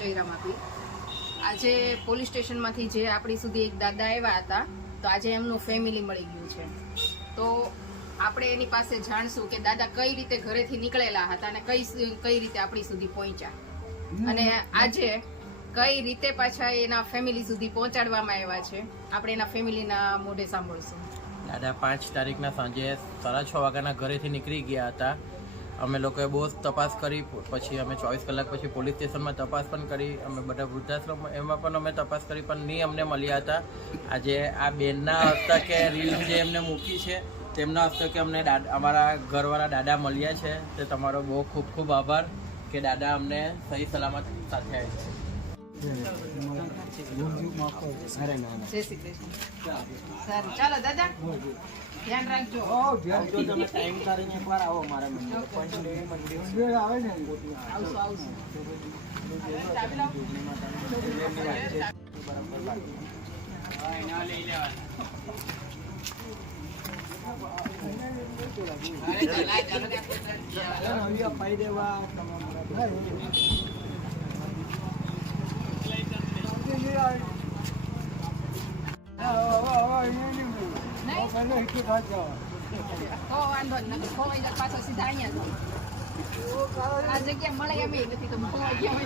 જયરામ આપી. આજે પોલીસ સ્ટેશનમાંથી જે આપણી સુધી એક દાદા આવ્યા હતા, તો આજે એમનું ફેમિલી મળી ગયું છે. તો આપણે એની પાસે જાણશું કે દાદા કઈ રીતે ઘરેથી નીકળેલા હતા અને કઈ રીતે આપણી સુધી પહોંચ્યા, અને આજે કઈ રીતે પાછા એના ફેમિલી સુધી પહોંચાડવામાં આવ્યા છે. આપણે એના ફેમિલીના મોઢે સાંભળશું. દાદા 5 તારીખના સાંજે 6:30 વાગ્યાના ઘરેથી નીકળી ગયા હતા. અમે લોકોએ બહુ તપાસ કરી, પછી અમે 24 કલાક પછી પોલીસ સ્ટેશનમાં તપાસ પણ કરી. અમે બધા વૃદ્ધાશ્રમ એમાં પણ અમે તપાસ કરી, પણ નહીં અમને મળ્યા હતા. આજે આ બેનના હસ્તકે રીલ જે એમને મૂકી છે તેમના હસ્તકે અમને અમારા ઘરવાળા દાદા મળ્યા છે. તે તમારો બહુ ખૂબ ખૂબ આભાર કે દાદા અમને સહી સલામત સાથે આવ્યા છે. જય શ્રી કૃષ્ણ. સારું, ચાલો દાદા, ધ્યાન રાખજો. તમે ટાઈમ કાઢીને એકવાર આવો મારા મંદિર આવે ને. આવશું. વાંધો નથી, ખોવાઈ જાય પાછા સીધા અહીંયા આ જગ્યા મળે એમ નથી તો ખોવાઈ ગયા.